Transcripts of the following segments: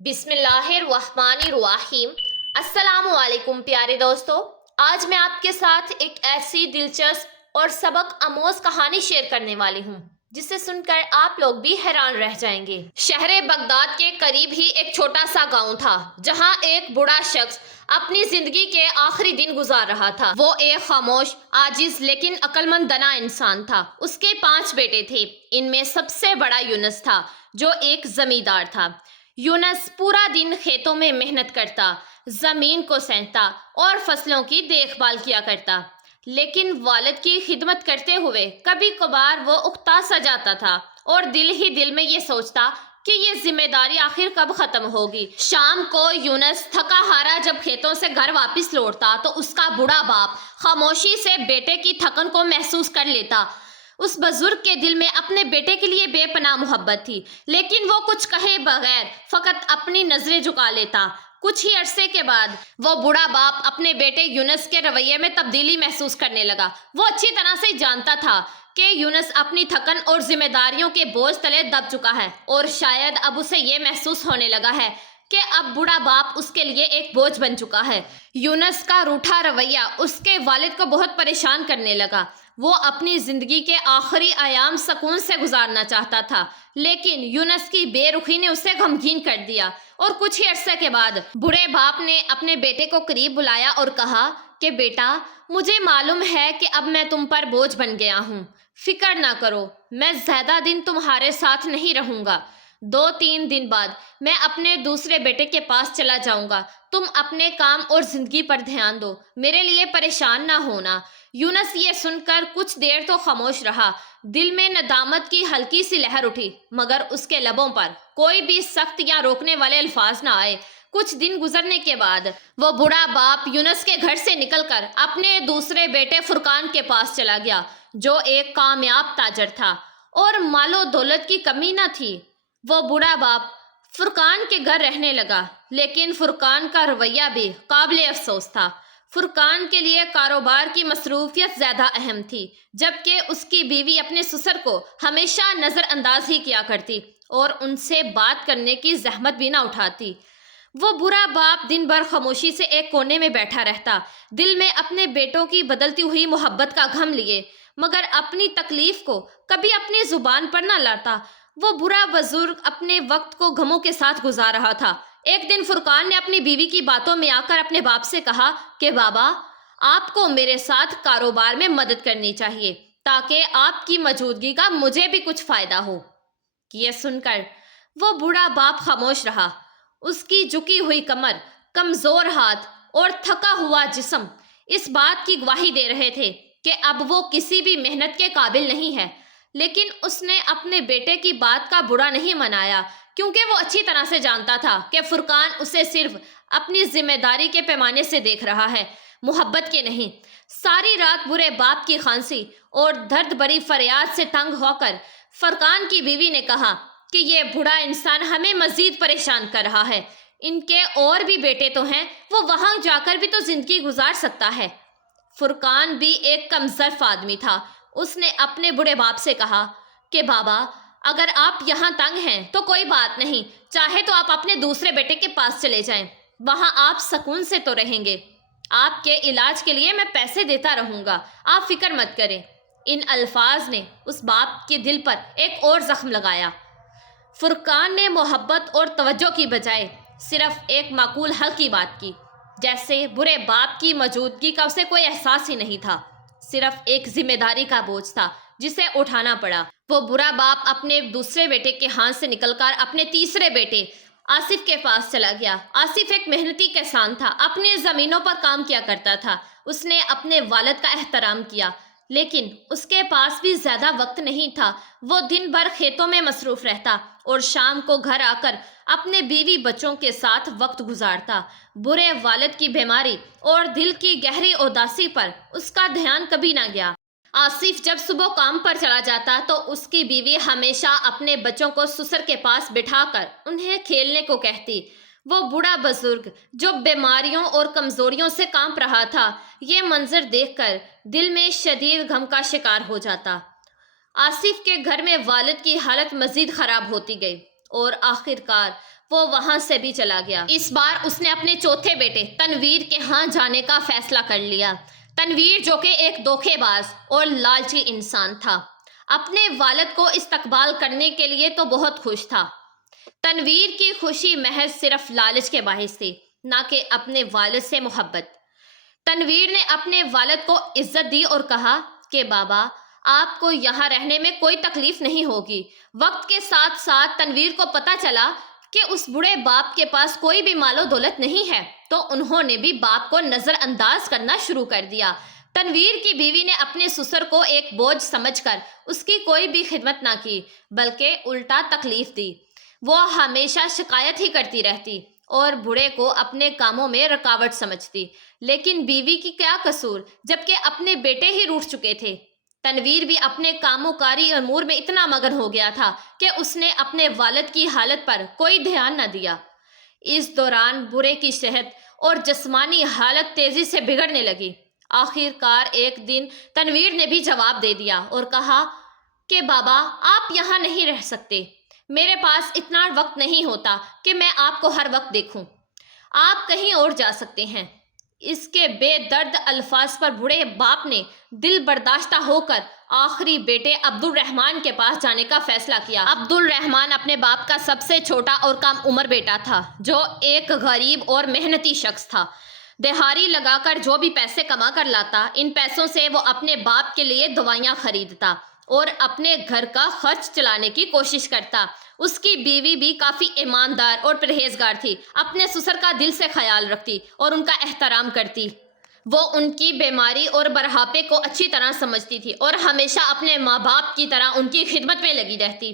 بسم اللہ الرحمن الرحیم۔ السلام علیکم پیارے دوستو، آج میں آپ کے ساتھ ایک ایسی دلچسپ اور سبق آموز کہانی شیئر کرنے والی ہوں جسے سن کر آپ لوگ بھی حیران رہ جائیں گے۔ شہر بغداد کے قریب ہی ایک چھوٹا سا گاؤں تھا جہاں ایک بوڑھا شخص اپنی زندگی کے آخری دن گزار رہا تھا۔ وہ ایک خاموش، عاجز لیکن عقل مند دانا انسان تھا۔ اس کے 5 بیٹے تھے، ان میں سب سے بڑا یونس تھا جو ایک زمیندار تھا۔ یونس پورا دن کھیتوں میں محنت کرتا، زمین کو سینچتا اور فصلوں کی دیکھ بھال کیا کرتا، لیکن والد کی خدمت کرتے ہوئے کبھی کبھار وہ اکتا سا جاتا تھا اور دل ہی دل میں یہ سوچتا کہ یہ ذمہ داری آخر کب ختم ہوگی۔ شام کو یونس تھکا ہارا جب کھیتوں سے گھر واپس لوٹتا تو اس کا بوڑھا باپ خاموشی سے بیٹے کی تھکن کو محسوس کر لیتا۔ اس بزرگ کے دل میں اپنے بیٹے کے لیے بے پناہ محبت تھی، لیکن وہ کچھ کہے بغیر فقط اپنی نظریں جھکا لیتا۔ کچھ ہی عرصے کے بعد وہ بوڑھا باپ اپنے بیٹے یونس کے رویے میں تبدیلی محسوس کرنے لگا۔ وہ اچھی طرح سے جانتا تھا کہ یونس اپنی تھکن اور ذمہ داریوں کے بوجھ تلے دب چکا ہے، اور شاید اب اسے یہ محسوس ہونے لگا ہے کہ اب بوڑھا باپ اس کے لیے ایک بوجھ بن چکا ہے۔ یونس کا روٹھا رویہ اس کے والد کو بہت پریشان کرنے لگا۔ وہ اپنی زندگی کے آخری ایام سکون سے گزارنا چاہتا تھا، لیکن یونس کی بے رخی نے اسے غمگین کر دیا، اور کچھ ہی عرصے کے بعد بوڑھے باپ نے اپنے بیٹے کو قریب بلایا اور کہا کہ بیٹا، مجھے معلوم ہے کہ اب میں تم پر بوجھ بن گیا ہوں۔ فکر نہ کرو، میں زیادہ دن تمہارے ساتھ نہیں رہوں گا۔ 2-3 دن بعد میں اپنے دوسرے بیٹے کے پاس چلا جاؤں گا۔ تم اپنے کام اور زندگی پر دھیان دو، میرے لیے پریشان نہ ہونا۔ یونس یہ سن کر کچھ دیر تو خاموش رہا۔ دل میں ندامت کی ہلکی سی لہر اٹھی، مگر اس کے لبوں پر کوئی بھی سخت یا روکنے والے الفاظ نہ آئے۔ کچھ دن گزرنے کے بعد وہ بوڑھا باپ یونس کے گھر سے نکل کر اپنے دوسرے بیٹے فرقان کے پاس چلا گیا، جو ایک کامیاب تاجر تھا اور مال و دولت کی کمی نہ تھی۔ وہ بوڑھا باپ فرقان کے گھر رہنے لگا، لیکن فرقان کا رویہ بھی قابل افسوس تھا۔ فرقان کے لیے کاروبار کی مصروفیت زیادہ اہم تھی، جبکہ اس کی بیوی اپنے سسر کو ہمیشہ نظر انداز ہی کیا کرتی اور ان سے بات کرنے کی زحمت بھی نہ اٹھاتی۔ وہ برا باپ دن بھر خاموشی سے ایک کونے میں بیٹھا رہتا، دل میں اپنے بیٹوں کی بدلتی ہوئی محبت کا غم لیے، مگر اپنی تکلیف کو کبھی اپنی زبان پر نہ لاتا۔ وہ برا بزرگ اپنے وقت کو غموں کے ساتھ گزار رہا تھا۔ ایک دن فرقان نے اپنی بیوی کی باتوں میں آ کر اپنے باپ سے کہا کہ بابا، آپ کو میرے ساتھ کاروبار میں مدد کرنی چاہیے تاکہ آپ کی موجودگی کا مجھے بھی کچھ فائدہ ہو۔ یہ سن کر وہ بوڑھا باپ خاموش رہا۔ اس کی جھکی ہوئی کمر، کمزور ہاتھ اور تھکا ہوا جسم اس بات کی گواہی دے رہے تھے کہ اب وہ کسی بھی محنت کے قابل نہیں ہے، لیکن اس نے اپنے بیٹے کی بات کا برا نہیں منایا، کیونکہ وہ اچھی طرح سے جانتا تھا کہ فرقان اسے صرف اپنی ذمہ داری کے پیمانے سے دیکھ رہا ہے، محبت کے نہیں۔ ساری رات برے باپ کی خاموشی اور درد بری فریاد سے تنگ ہو کر فرقان کی بیوی نے کہا کہ یہ بوڑھا انسان ہمیں مزید پریشان کر رہا ہے۔ ان کے اور بھی بیٹے تو ہیں، وہ وہاں جا کر بھی تو زندگی گزار سکتا ہے۔ فرقان بھی ایک کم ظرف آدمی تھا۔ اس نے اپنے بڑے باپ سے کہا کہ بابا، اگر آپ یہاں تنگ ہیں تو کوئی بات نہیں، چاہے تو آپ اپنے دوسرے بیٹے کے پاس چلے جائیں، وہاں آپ سکون سے تو رہیں گے۔ آپ کے علاج کے لیے میں پیسے دیتا رہوں گا، آپ فکر مت کریں۔ ان الفاظ نے اس باپ کے دل پر ایک اور زخم لگایا۔ فرقان نے محبت اور توجہ کی بجائے صرف ایک معقول حل کی بات کی، جیسے برے باپ کی موجودگی کا اسے کوئی احساس ہی نہیں تھا، صرف ایک ذمہ داری کا بوجھ تھا جسے اٹھانا پڑا۔ وہ برا باپ اپنے دوسرے بیٹے کے ہاتھ سے نکل کر اپنے تیسرے بیٹے آصف کے پاس چلا گیا۔ آصف ایک محنتی کسان تھا، اپنی زمینوں پر کام کیا کرتا تھا۔ اس نے اپنے والد کا احترام کیا، لیکن اس کے پاس بھی زیادہ وقت نہیں تھا۔ وہ دن بھر کھیتوں میں مصروف رہتا اور شام کو گھر آ کر اپنے بیوی بچوں کے ساتھ وقت گزارتا۔ برے والد کی بیماری اور دل کی گہری اداسی پر اس کا دھیان کبھی نہ گیا۔ آصف جب صبح کام پر چلا جاتا تو اس کی بیوی ہمیشہ اپنے بچوں کو سسر کے پاس بٹھا کر انہیں کھیلنے کو کہتی۔ وہ بوڑھا بزرگ جو بیماریوں اور کمزوریوں سے کانپ رہا تھا، یہ منظر دیکھ کر دل میں شدید غم کا شکار ہو جاتا۔ آصف کے گھر میں والد کی حالت مزید خراب ہوتی گئی اور آخر کار وہ وہاں سے بھی چلا گیا۔ اس بار اس نے اپنے چوتھے بیٹے تنویر کے ہاں جانے کا فیصلہ کر لیا۔ تنویر جو کہ ایک دھوکے باز اور لالچی انسان تھا، اپنے والد کو استقبال کرنے کے لیے تو بہت خوش تھا۔ تنویر کی خوشی محض صرف لالچ کے باعث تھی، نہ کہ اپنے والد سے محبت۔ تنویر نے اپنے والد کو عزت دی اور کہا کہ بابا، آپ کو یہاں رہنے میں کوئی تکلیف نہیں ہوگی۔ وقت کے ساتھ ساتھ تنویر کو پتہ چلا کہ اس بوڑھے باپ کے پاس کوئی بھی مال و دولت نہیں ہے، تو انہوں نے بھی باپ کو نظر انداز کرنا شروع کر دیا۔ تنویر کی بیوی نے اپنے سسر کو ایک بوجھ سمجھ کر اس کی کوئی بھی خدمت نہ کی، بلکہ الٹا تکلیف دی۔ وہ ہمیشہ شکایت ہی کرتی رہتی اور بوڑھے کو اپنے کاموں میں رکاوٹ سمجھتی۔ لیکن بیوی کی کیا قصور، جبکہ اپنے بیٹے ہی روٹھ چکے تھے۔ تنویر بھی اپنے کام و کاری امور میں اتنا مگن ہو گیا تھا کہ اس نے اپنے والد کی حالت پر کوئی دھیان نہ دیا۔ اس دوران بوڑھے کی صحت اور جسمانی حالت تیزی سے بگڑنے لگی۔ آخر کار ایک دن تنویر نے بھی جواب دے دیا اور کہا کہ بابا، آپ یہاں نہیں رہ سکتے۔ میرے پاس اتنا وقت نہیں ہوتا کہ میں آپ کو ہر وقت دیکھوں۔ آپ کہیں اور جا سکتے ہیں۔ اس کے بے درد الفاظ پر بوڑھے باپ نے دل برداشتہ ہو کر آخری بیٹے عبد الرحمن کے پاس جانے کا فیصلہ کیا۔ عبد الرحمن اپنے باپ کا سب سے چھوٹا اور کم عمر بیٹا تھا، جو ایک غریب اور محنتی شخص تھا۔ دہاڑی لگا کر جو بھی پیسے کما کر لاتا، ان پیسوں سے وہ اپنے باپ کے لیے دوائیاں خریدتا اور اپنے گھر کا خرچ چلانے کی کوشش کرتا۔ اس کی بیوی بھی کافی ایماندار اور پرہیزگار تھی، اپنے سسر کا دل سے خیال رکھتی اور ان کا احترام کرتی۔ وہ ان کی بیماری اور بڑھاپے کو اچھی طرح سمجھتی تھی اور ہمیشہ اپنے ماں باپ کی طرح ان کی خدمت میں لگی رہتی۔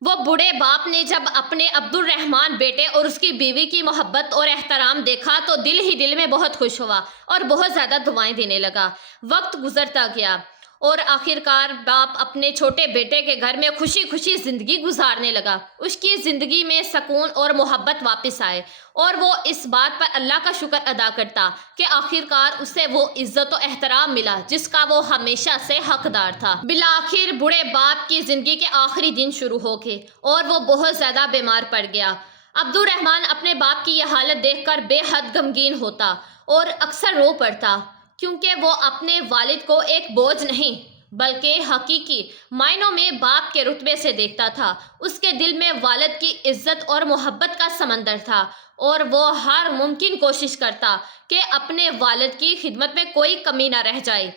وہ بوڑھے باپ نے جب اپنے عبد الرحمن بیٹے اور اس کی بیوی کی محبت اور احترام دیکھا تو دل ہی دل میں بہت خوش ہوا اور بہت زیادہ دعائیں دینے لگا۔ وقت گزرتا گیا اور آخرکار باپ اپنے چھوٹے بیٹے کے گھر میں خوشی خوشی زندگی گزارنے لگا۔ اس کی زندگی میں سکون اور محبت واپس آئے اور وہ اس بات پر اللہ کا شکر ادا کرتا کہ آخرکار اسے وہ عزت و احترام ملا جس کا وہ ہمیشہ سے حقدار تھا۔ بالآخر بوڑھے باپ کی زندگی کے آخری دن شروع ہو گئے اور وہ بہت زیادہ بیمار پڑ گیا۔ عبد الرحمن اپنے باپ کی یہ حالت دیکھ کر بے حد غمگین ہوتا اور اکثر رو پڑتا، کیونکہ وہ اپنے والد کو ایک بوجھ نہیں بلکہ حقیقی معنوں میں باپ کے رتبے سے دیکھتا تھا۔ اس کے دل میں والد کی عزت اور محبت کا سمندر تھا اور وہ ہر ممکن کوشش کرتا کہ اپنے والد کی خدمت میں کوئی کمی نہ رہ جائے۔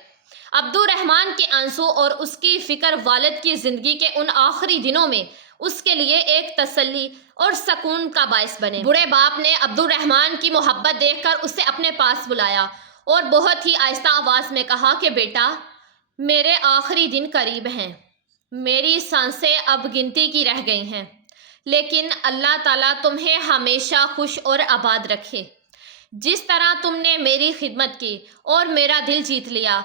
عبد الرحمن کے آنسو اور اس کی فکر والد کی زندگی کے ان آخری دنوں میں اس کے لیے ایک تسلی اور سکون کا باعث بنے۔ بوڑھے باپ نے عبد الرحمن کی محبت دیکھ کر اسے اپنے پاس بلایا اور بہت ہی آہستہ آواز میں کہا کہ بیٹا، میرے آخری دن قریب ہیں، میری سانسیں اب گنتی کی رہ گئی ہیں، لیکن اللہ تعالیٰ تمہیں ہمیشہ خوش اور آباد رکھے۔ جس طرح تم نے میری خدمت کی اور میرا دل جیت لیا۔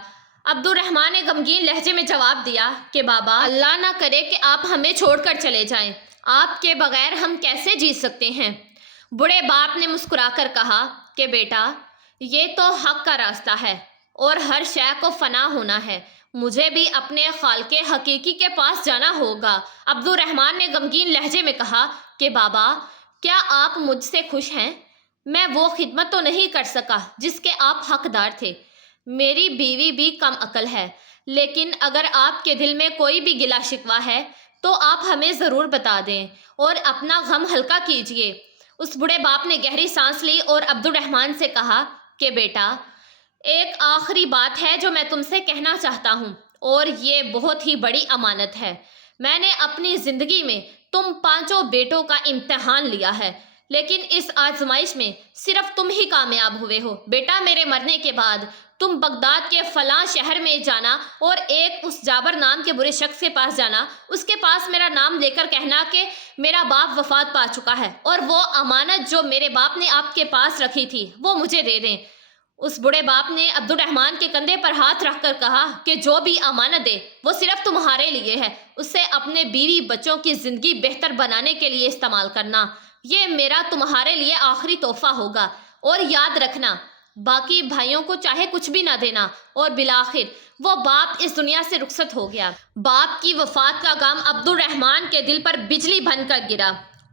عبد الرحمن نے غمگین لہجے میں جواب دیا کہ بابا، اللہ نہ کرے کہ آپ ہمیں چھوڑ کر چلے جائیں، آپ کے بغیر ہم کیسے جی سکتے ہیں؟ بوڑھے باپ نے مسکرا کر کہا کہ بیٹا، یہ تو حق کا راستہ ہے اور ہر شے کو فنا ہونا ہے، مجھے بھی اپنے خالق حقیقی کے پاس جانا ہوگا۔ عبد الرحمن نے غمگین لہجے میں کہا کہ بابا، کیا آپ مجھ سے خوش ہیں؟ میں وہ خدمت تو نہیں کر سکا جس کے آپ حقدار تھے۔ میری بیوی بھی کم عقل ہے، لیکن اگر آپ کے دل میں کوئی بھی گلہ شکوہ ہے تو آپ ہمیں ضرور بتا دیں اور اپنا غم ہلکا کیجیے۔ اس بوڑھے باپ نے گہری سانس لی اور عبد الرحمن سے کہا کہ بیٹا، ایک آخری بات ہے جو میں تم سے کہنا چاہتا ہوں اور یہ بہت ہی بڑی امانت ہے۔ میں نے اپنی زندگی میں تم پانچوں بیٹوں کا امتحان لیا ہے، لیکن اس آزمائش میں صرف تم ہی کامیاب ہوئے ہو۔ بیٹا، میرے مرنے کے بعد تم بغداد کے فلاں شہر میں جانا اور ایک اس جابر نام کے برے شخص کے پاس جانا، اس کے پاس میرا نام لے کر کہنا کہ میرا باپ وفات پا چکا ہے اور وہ امانت جو میرے باپ نے آپ کے پاس رکھی تھی وہ مجھے دے دیں۔ اس بڑے باپ نے عبد الرحمن کے کندھے پر ہاتھ رکھ کر کہا کہ جو بھی امانت دے وہ صرف تمہارے لیے ہے، اسے اپنے بیوی بچوں کی زندگی بہتر بنانے کے لیے استعمال کرنا۔ یہ میرا تمہارے لیے آخری تحفہ ہوگا اور یاد رکھنا، باقی بھائیوں کو چاہے کچھ بھی نہ دینا۔ اور بالآخر وہ باپ اس دنیا سے رخصت ہو گیا۔ باپ کی وفات کا غم عبد الرحمن کے دل پر بجلی بن کر گرا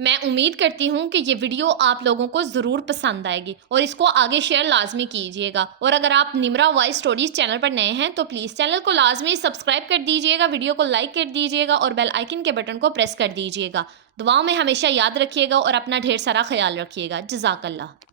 میں امید کرتی ہوں کہ یہ ویڈیو آپ لوگوں کو ضرور پسند آئے گی اور اس کو آگے شیئر لازمی کیجیے گا، اور اگر آپ نمرا وائس اسٹوریز چینل پر نئے ہیں تو پلیز چینل کو لازمی سبسکرائب کر دیجیے گا، ویڈیو کو لائک کر دیجیے گا اور بیل آئیکن کے بٹن کو پریس کر دیجیے گا۔ دعاؤں میں ہمیشہ یاد رکھیے گا اور اپنا ڈھیر سارا خیال رکھیے گا۔ جزاک اللہ۔